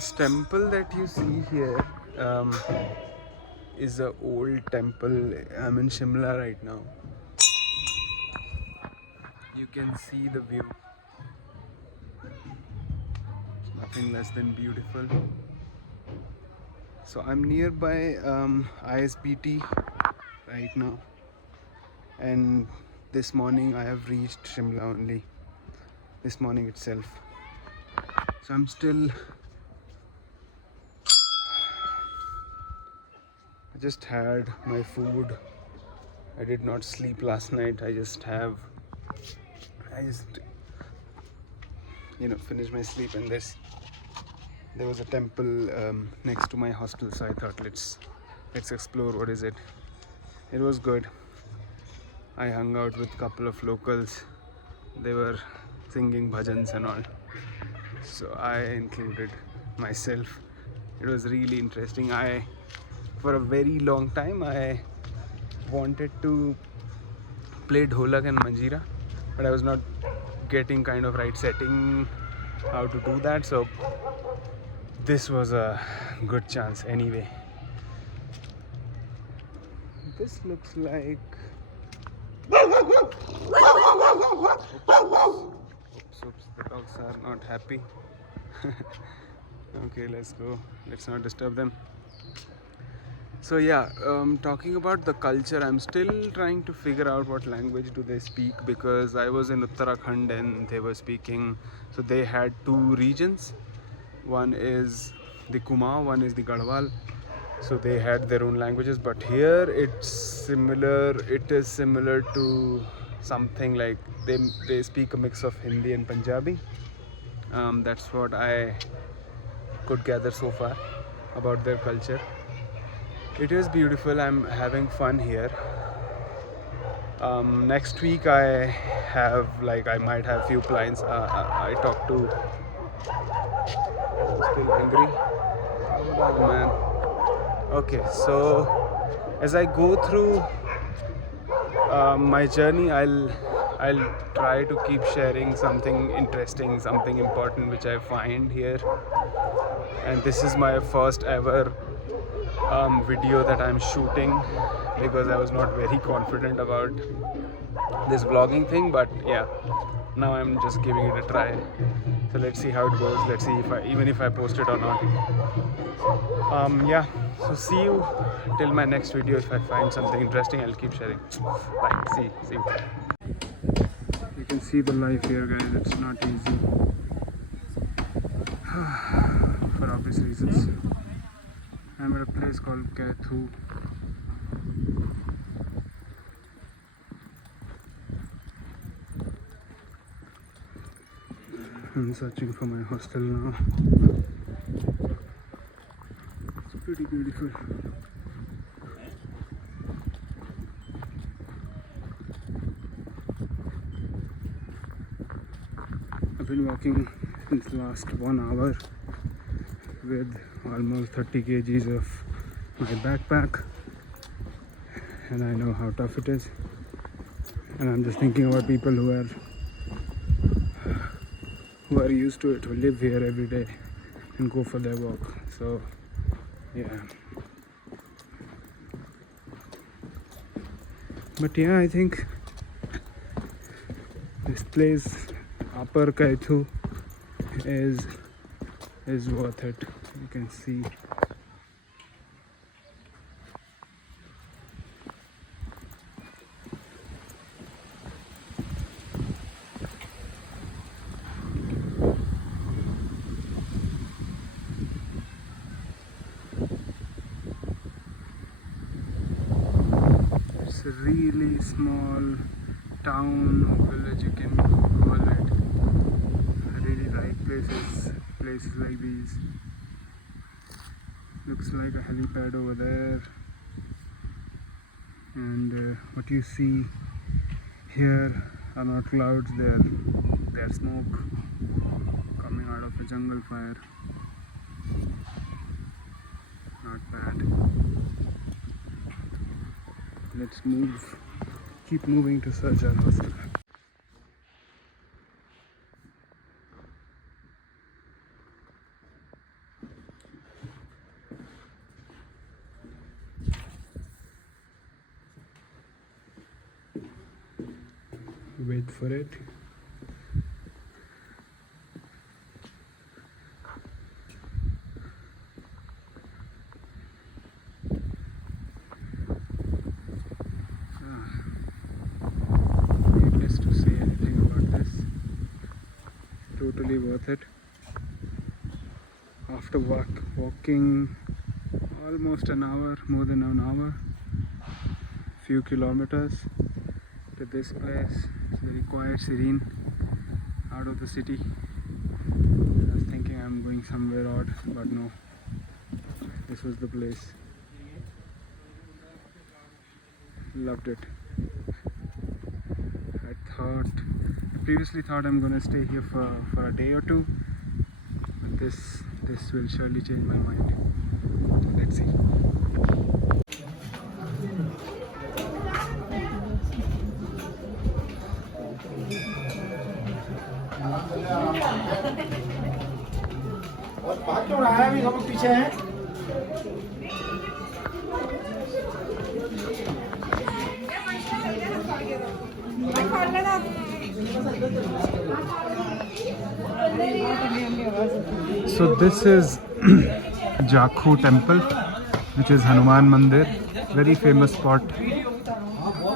This temple that you see here is an old temple. I'm in Shimla right now. You can see the view. It's nothing less than beautiful. So I'm nearby ISBT right now, and this morning I have reached Shimla only. This morning itself. So I'm still. I just had my food. I did not sleep last night. I just finished my sleep, and there was a temple next to my hostel, so I thought let's explore. What is it? It was good. I hung out with a couple of locals. They were singing bhajans and all, so I included myself. It was really interesting. For a very long time I wanted to play dholak and manjira, but I was not getting kind of right setting how to do that, so this was a good chance anyway. This looks like oops, the dogs are not happy. Okay, let's go. Let's not disturb them. So yeah, talking about the culture, I'm still trying to figure out what language do they speak, because I was in Uttarakhand and they were speaking, so they had two regions. One is the Kumaon, one is the Garhwal. So they had their own languages, but here it's similar. It is similar to something like they speak a mix of Hindi and Punjabi. That's what I could gather so far about their culture. It is beautiful. I'm having fun here. Next week I might have few clients. I talked to. Still angry? Oh man. Okay, so as I go through my journey, I'll try to keep sharing something interesting, something important which I find here. And this is my first ever video that I'm shooting, because I was not very confident about this vlogging thing, but yeah, now I'm just giving it a try. So let's see how it goes. Let's see if I post it or not. Yeah, so see you till my next video. If I find something interesting, I'll keep sharing. Bye. See you. You can see the life here, guys. It's not easy for obvious reasons. I'm at a place called Kaithu. I'm searching for my hostel now. It's pretty beautiful. I've been walking since the last 1 hour with almost 30 kgs of my backpack, and I know how tough it is, and I'm just thinking about people who are used to it, who live here every day and go for their walk. So yeah, but yeah, I think this place, Upper Kaithu, is worth it. You can see it's a really small town or village, you can call it. Really right places like these. Looks like a helipad over there, and what you see here are not clouds, they are smoke coming out of a jungle fire. Not bad. Let's keep moving to search our hostel. Wait for it. Needless to say anything about this. Totally worth it. After walking almost an hour, more than an hour, few kilometers to this place. It's very quiet, serene, out of the city. I was thinking I'm going somewhere odd, but no, this was the place. Loved it. I previously thought I'm gonna stay here for a day or two, but this will surely change my mind. Let's see. और भाग क्यों रहा है? अभी हम लोग पीछे हैं। So this is Jakhu Temple, which is Hanuman Mandir, very famous spot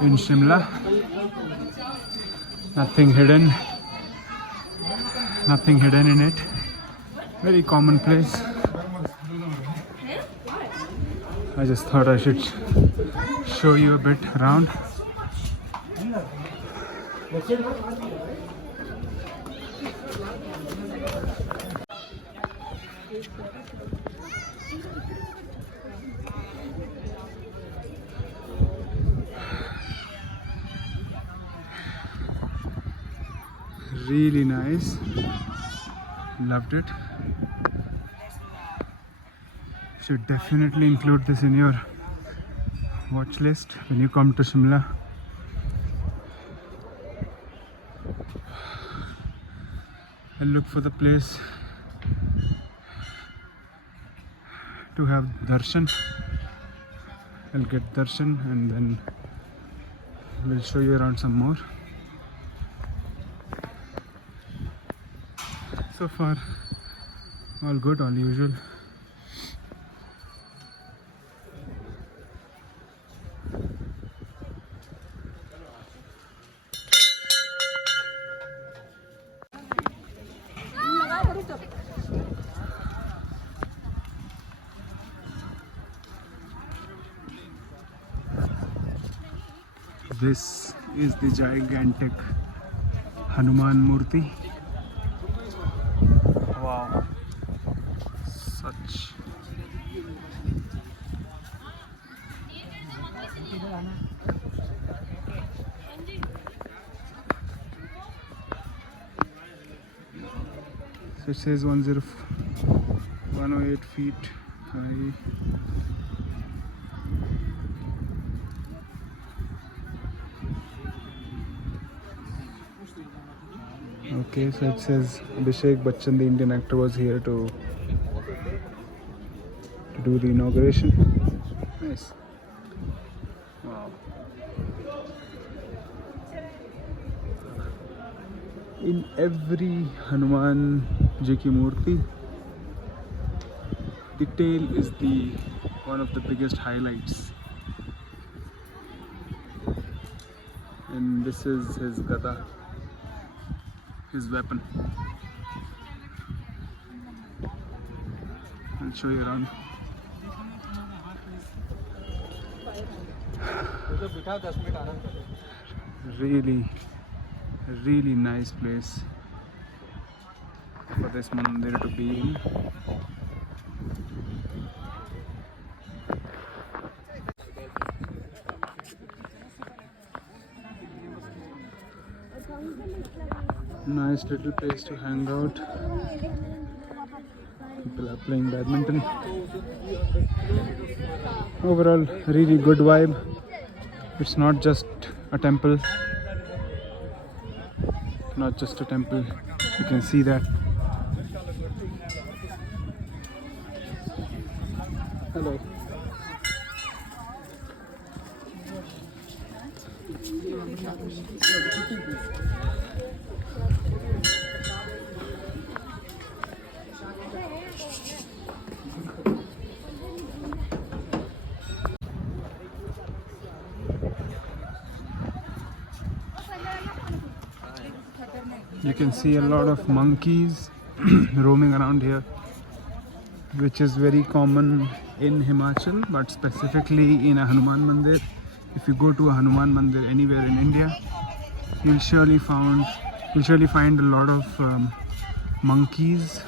in Shimla. Nothing hidden in it. Very common place. I just thought I should show you a bit around. Really nice. Loved it. Should definitely include this in your watch list when you come to Shimla. I'll look for the place to have darshan. I'll get darshan and then we'll show you around some more. So far, all good, all usual. This is the gigantic Hanuman Murti. Wow, such so it says 108 feet high. Okay, so it says Abhishek Bachchan, the Indian actor, was here to do the inauguration. Nice. Wow. In every Hanuman Ji ki Murti, the tail is one of the biggest highlights. And this is his gada, his weapon. I'll show you around. Really nice place for this mandir to be in. Nice little place to hang out. People are playing badminton. Overall, really good vibe. It's not just a temple. Not just a temple. You can see that. Hello. You can see a lot of monkeys roaming around here, which is very common in Himachal, but specifically in a Hanuman Mandir. If you go to a Hanuman Mandir anywhere in India, you'll surely find a lot of monkeys.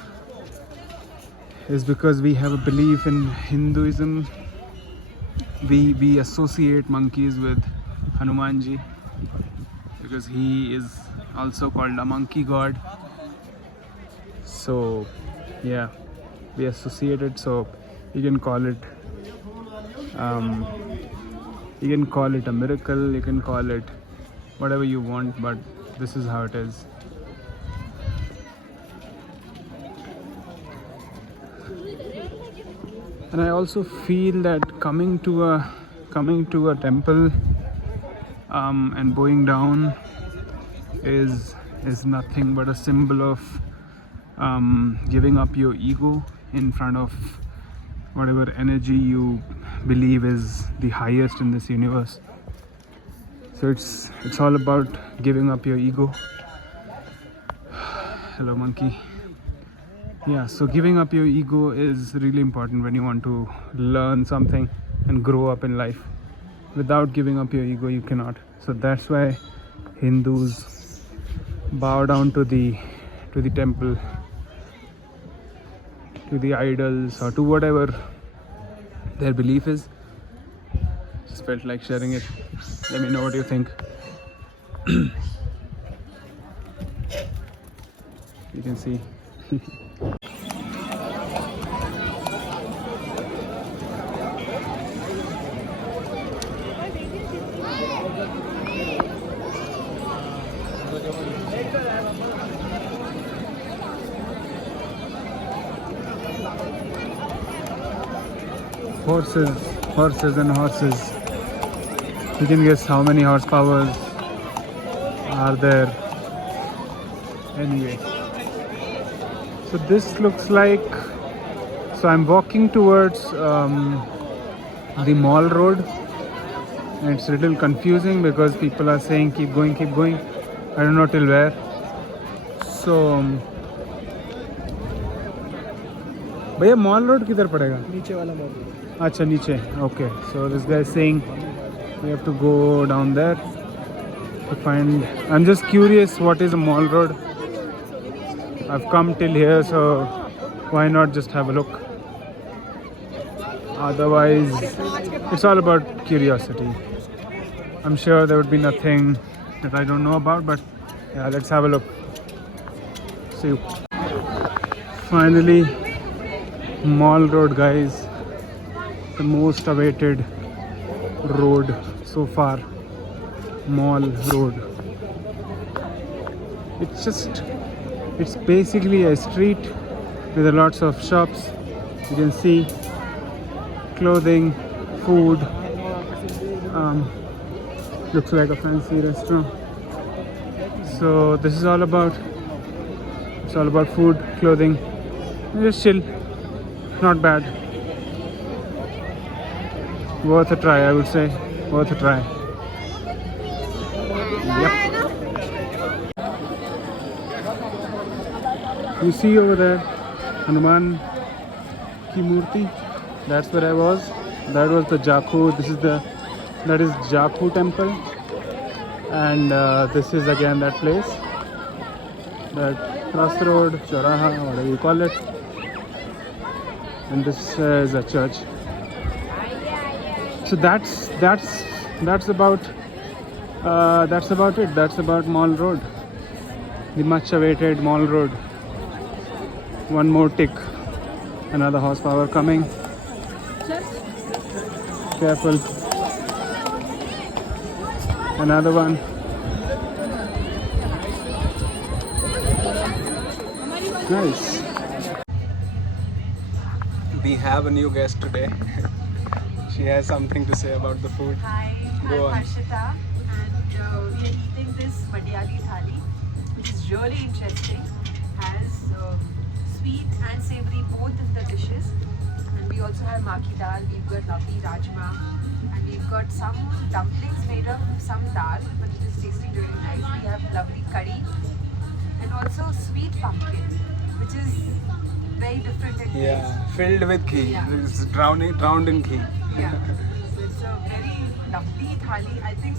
Is because we have a belief in Hinduism. We associate monkeys with Hanumanji because he is also called a monkey god. So yeah, we associate it. So you can call it a miracle, you can call it whatever you want, but this is how it is. And I also feel that coming to a temple and bowing down is nothing but a symbol of giving up your ego in front of whatever energy you believe is the highest in this universe. So it's all about giving up your ego. Hello monkey. Yeah, so giving up your ego is really important when you want to learn something and grow up in life. Without giving up your ego, you cannot. So that's why Hindus bow down to the temple, to the idols, or to whatever their belief is. Just felt like sharing it. Let me know what you think. You can see. Horses and horses. You can guess how many horsepowers are there. Anyway, so this looks like, so I'm walking towards the mall road, and it's a little confusing because people are saying keep going. I don't know till where. So भैया mall road किधर पड़ेगा? नीचे वाला mall road. अच्छा नीचे. Okay, so this guy is saying we have to go down there to find. I'm just curious, what is a mall road? I've come till here, so why not just have a look? Otherwise, it's all about curiosity. I'm sure there would be nothing that I don't know about, but yeah, let's have a look. See you. Finally, Mall Road, guys. The most awaited road so far. Mall Road. It's basically a street with lots of shops. You can see clothing, food. Looks like a fancy restaurant. So this is all about. It's all about food, clothing. Just chill. Not bad. Worth a try, I would say. Worth a try. Yep. You see over there Hanuman ki murti. That's where I was. That was the Jakhu. That is Jakhu temple, and this is again that place, that crossroad, Choraha, whatever you call it. And this is a church. So that's about it. That's about Mall Road, the much awaited Mall Road. One more tick. Another horsepower coming. Careful. Another one. Nice. We have a new guest today. She has something to say about the food. Hi, Go I'm on. Harshita, and we are eating this Madhyali thali, which is really interesting. Has sweet and savory both in the dishes, and we also have maki dal. We've got lovely rajma, and we've got some dumplings made of some dal, but it is tasting really nice. We have lovely curry, and also sweet pumpkin, which is very different in taste. Filled with ghee. Yeah. It's drowned in ghee. Yeah. So it's a very lovely thali. I think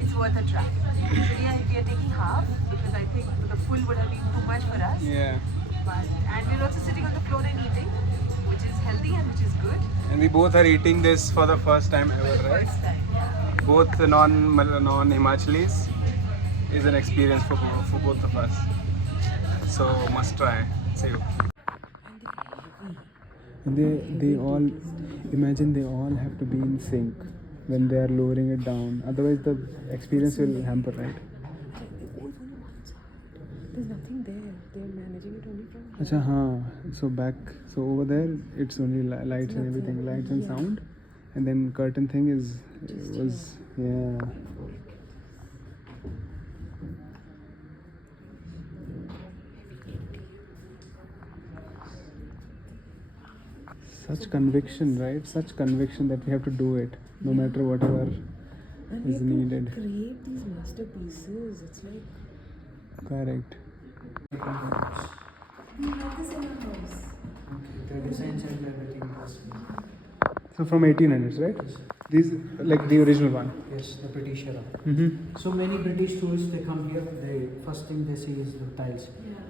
it's worth a try. Usually we are taking half because I think the full would have been too much for us. Yeah. And we're also sitting on the floor and eating, which is healthy and which is good. And we both are eating this for the first time ever, right? First time, yeah. Both non-Himachalis is an experience for both of us. So must try. See you. And they all imagine they all have to be in sync when they are lowering it down. Otherwise the experience will hamper, right? There's nothing there. They're managing it only from here. Acha, haan. So over there it's only lights and everything, lights and sound, and then curtain thing was yeah. Such conviction, right? Such conviction that we have to do it, no matter whatever is needed. Create these masterpieces. It's like Correct. we have this in our house. The designs and everything was So from 1800s, right? These like the original one. yes, the British era. Mm-hmm. So many British tourists they come here. They first thing they see is the tiles.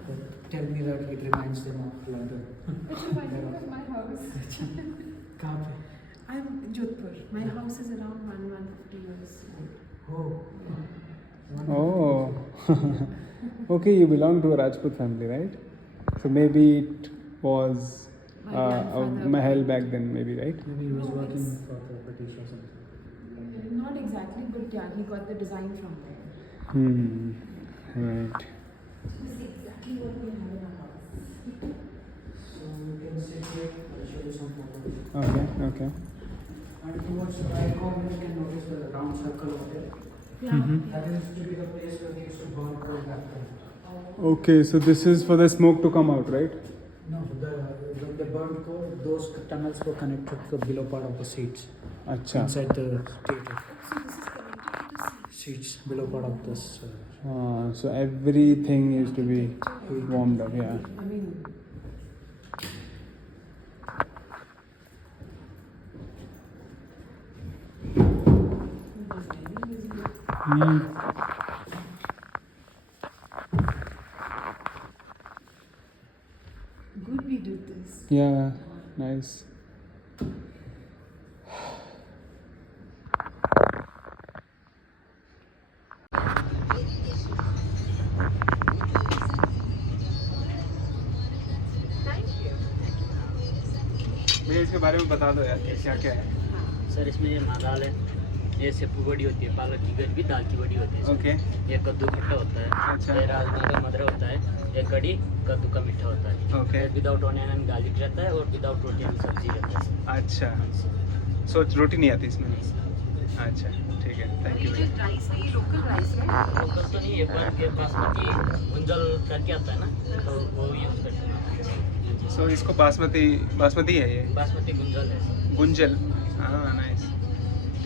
They tell me that it reminds them of London. It's reminding me of my house. कहाँ पे? I'm in Jodhpur. My house is around 150 years. Oh. Oh. Okay, you belong to a Rajput family, right? So maybe it was My a grandfather. mahal back then, maybe, right? Maybe he was No, working it's- for the British or something. Not exactly, but yeah, he got the design from there. Right. This is exactly what we have in our house. So you can sit here. I'll show you some photos. Okay. And towards the right corner, you can notice the round circle over there. Yeah. That used to be the place where they used to burn coal back then. Okay, so this is for the smoke to come out, right? No, when they burned coal, those tunnels were connected to the below part of the seats Acha. inside the theater. So this is connected to the sea. Seats below part of this. So everything is to be warmed up, yeah. I mean, the designing is good. Good we did this. Yeah, nice. Thank you. भैया इसके बारे में बता दो यार क्या क्या है. सर इसमें ये दाल है, ये सेपू बड़ी होती है, पालक की गज भी दाल की बड़ी होती है सर। ओके. ये कद्दू खट्टा होता है, अच्छा. ये राजमा का मदरा होता है, ये कड़ी कद्दू का मीठा होता है। ओके. ये विदाउट ऑनियन एंड गार्लिक रहता है और विदाउट रोटी एंड सब्जी रहता है सर। अच्छा. हाँ जी सर। सो रोटी नहीं आती इसमें. अच्छा ठीक है. Thank you. ये जो राइस है ये लोकल राइस है. लोकल तो नहीं, ये पर ये बासमती गुंजल करके आता है ना, तो वो यूज़ करते हैं। हाँ जी सो सर। इसको बासमती है ये. बासमती गुंजल है सर। गुंजल. हाँ नाइस.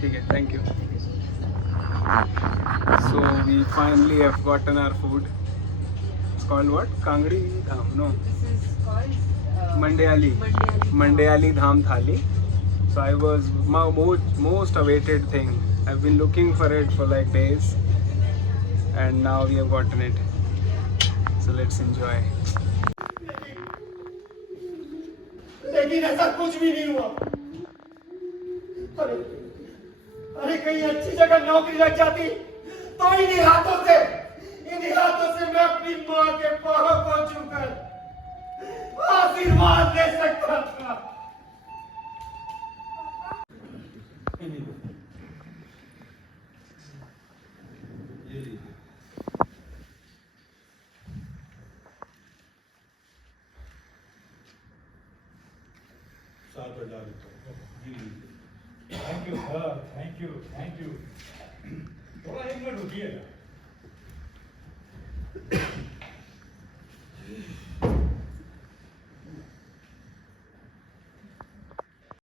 ठीक है. Thank you. So we finally have gotten our food. It's called what? Kangdi Dham. No. This is called Mandayali. Mandayali Dham Thali. So I was most awaited thing. I've been looking for it for like days, and now we have gotten it. So let's enjoy. लेकिन ऐसा कुछ भी नहीं हुआ. अरे कहीं अच्छी जगह नौकरी लग जाती तो इन्हीं हाथों से मैं अपनी माँ के पाँव को छूकर आशीर्वाद दे सकता था. Thank you sir, thank you. थोड़ा एक मिनट रुकिएगा.